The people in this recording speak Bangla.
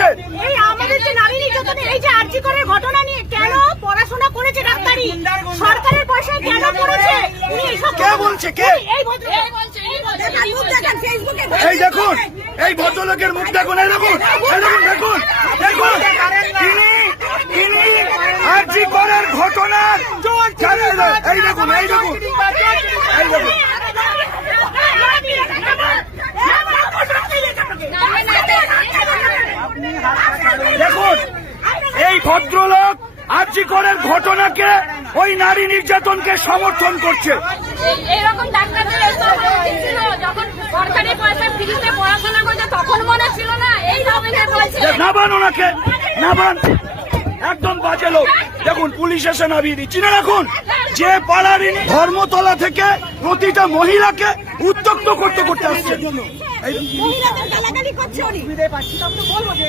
করছে? এই আমাদের যে নারী নির্যাতনের এই যে আরজি করার ঘটনা নিয়ে কেন পড়াশোনা করেছে ডাক্তারি, সরকারের পয়সায় কেন করেছে? উনি এসব কে বলছে? কে? এই ভদ্রলোক দেখেন ফেসবুকে, এই দেখুন, এই ভদ্রলোকের মুখ দেখুন, এই দেখুন, এই দেখুন, দেখুন, দেখুন, তিনি আরজি করার ঘটনার এই দেখুন, এই দেখুন, এই দেখুন, দেখুন, এই ভদ্রলোক আরজি করার ঘটনাকে ওই নারী নির্যাতনকে সমর্থন করছে। এরকম ডাক্তারদের ছিল যখন সরকারি পয়সা ফ্রিতে পড়াশোনা করছে তখন মনে ছিল না এইভাবে বলছে নাবান ওনাকে, নাবান, একদম বাজে লোক। দেখুন পুলিশ এসে নামিয়ে দিচ্ছি না। রাখুন, যে পাড়ার ধর্মতলা থেকে প্রতিটা মহিলাকে উত্ত্যক্ত করতে আসছে। মহিলাদের গালাগালি করছে উনি।